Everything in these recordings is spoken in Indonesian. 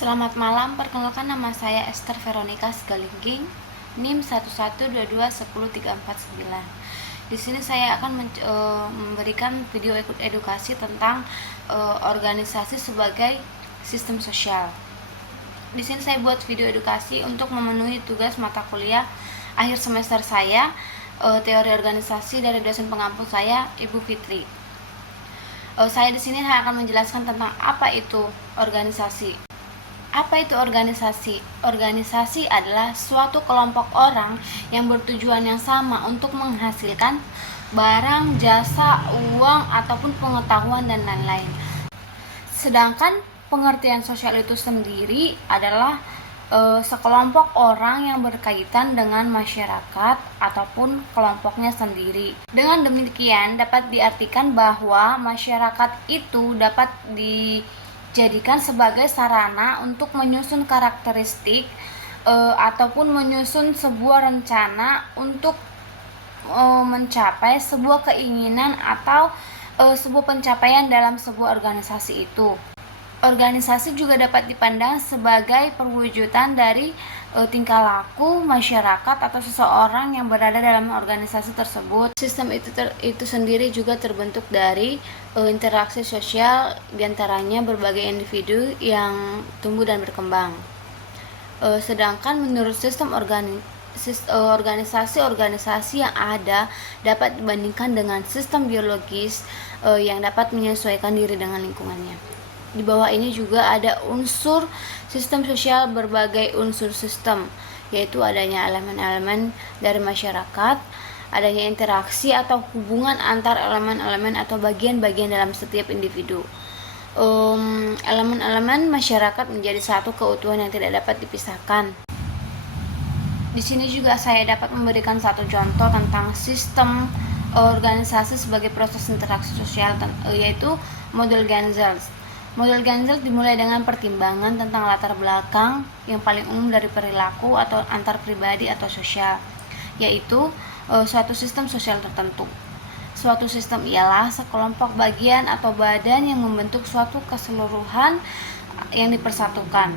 Selamat malam, perkenalkan nama saya Esther Veronica Sigalingging, NIM 112210349. Di sini saya akan memberikan video edukasi tentang organisasi sebagai sistem sosial. Di sini saya buat video edukasi untuk memenuhi tugas mata kuliah akhir semester saya, teori organisasi dari dosen pengampu saya, Ibu Fitri. Saya di sini akan menjelaskan tentang apa itu organisasi. Apa itu organisasi? Organisasi adalah suatu kelompok orang yang bertujuan yang sama untuk menghasilkan barang, jasa, uang, ataupun pengetahuan dan lain-lain. Sedangkan pengertian sosial itu sendiri adalah sekelompok orang yang berkaitan dengan masyarakat ataupun kelompoknya sendiri. Dengan demikian dapat diartikan bahwa masyarakat itu dapat dijadikan sebagai sarana untuk menyusun karakteristik ataupun menyusun sebuah rencana untuk mencapai sebuah keinginan atau sebuah pencapaian dalam sebuah organisasi itu. Organisasi juga dapat dipandang sebagai perwujudan dari tingkah laku masyarakat atau seseorang yang berada dalam organisasi tersebut. Sistem itu sendiri juga terbentuk dari interaksi sosial, diantaranya berbagai individu yang tumbuh dan berkembang. Sedangkan menurut sistem organisasi yang ada dapat dibandingkan dengan sistem biologis yang dapat menyesuaikan diri dengan lingkungannya. Di bawah ini juga ada unsur sistem sosial, berbagai unsur sistem, yaitu adanya elemen-elemen dari masyarakat, adanya interaksi atau hubungan antar elemen-elemen atau bagian-bagian dalam setiap individu. Elemen-elemen masyarakat menjadi satu keutuhan yang tidak dapat dipisahkan. Di sini juga saya dapat memberikan satu contoh tentang sistem organisasi sebagai proses interaksi sosial, yaitu model Ganzels. Model Ganzels dimulai dengan pertimbangan tentang latar belakang yang paling umum dari perilaku atau antar pribadi atau sosial, yaitu suatu sistem sosial tertentu. Suatu sistem ialah sekelompok bagian atau badan yang membentuk suatu keseluruhan yang dipersatukan.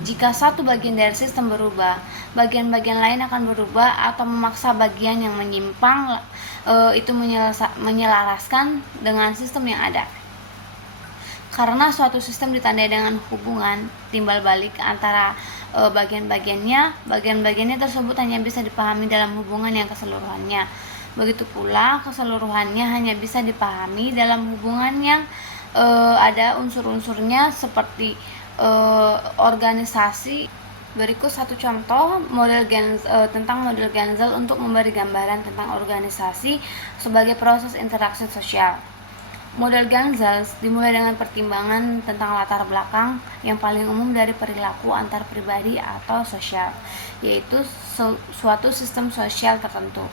Jika satu bagian dari sistem berubah, bagian-bagian lain akan berubah atau memaksa bagian yang menyimpang itu menyelaraskan dengan sistem yang ada. Karena suatu sistem ditandai dengan hubungan timbal balik antara bagian-bagiannya tersebut hanya bisa dipahami dalam hubungan yang keseluruhannya. Begitu pula keseluruhannya hanya bisa dipahami dalam hubungan yang ada unsur-unsurnya seperti organisasi. Berikut satu contoh tentang model Ganzels untuk memberi gambaran tentang organisasi sebagai proses interaksi sosial. Model Ganzels dimulai dengan pertimbangan tentang latar belakang yang paling umum dari perilaku antar pribadi atau sosial, yaitu suatu sistem sosial tertentu.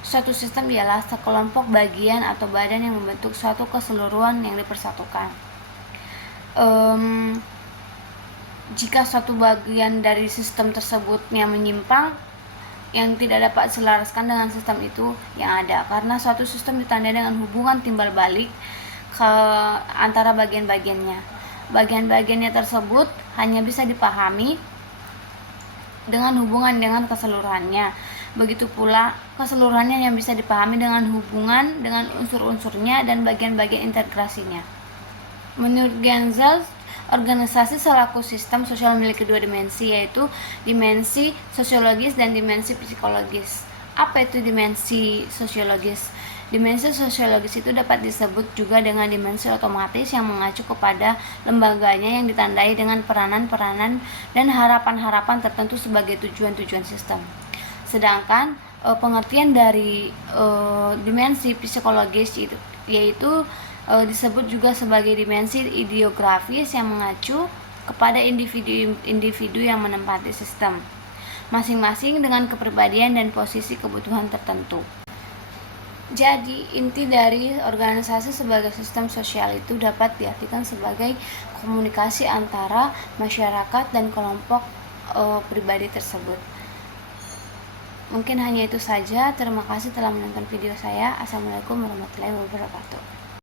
Suatu sistem ialah sekelompok bagian atau badan yang membentuk suatu keseluruhan yang dipersatukan. Jika suatu bagian dari sistem tersebutnya menyimpang, yang tidak dapat diselaraskan dengan sistem itu yang ada, karena suatu sistem ditandai dengan hubungan timbal balik ke antara bagian-bagiannya. Bagian-bagiannya tersebut hanya bisa dipahami dengan hubungan dengan keseluruhannya. Begitu pula keseluruhannya yang bisa dipahami dengan hubungan dengan unsur-unsurnya dan bagian-bagian integrasinya. Menurut Ganzels, organisasi selaku sistem sosial memiliki dua dimensi, yaitu dimensi sosiologis dan dimensi psikologis. Apa itu dimensi sosiologis? Dimensi sosiologis itu dapat disebut juga dengan dimensi otomatis yang mengacu kepada lembaganya yang ditandai dengan peranan-peranan dan harapan-harapan tertentu sebagai tujuan-tujuan sistem. Sedangkan pengertian dari dimensi psikologis yaitu disebut juga sebagai dimensi ideografis yang mengacu kepada individu yang menempati sistem, masing-masing dengan kepribadian dan posisi kebutuhan tertentu. Jadi, inti dari organisasi sebagai sistem sosial itu dapat diartikan sebagai komunikasi antara masyarakat dan kelompok pribadi tersebut. Mungkin hanya itu saja. Terima kasih telah menonton video saya. Assalamualaikum warahmatullahi wabarakatuh.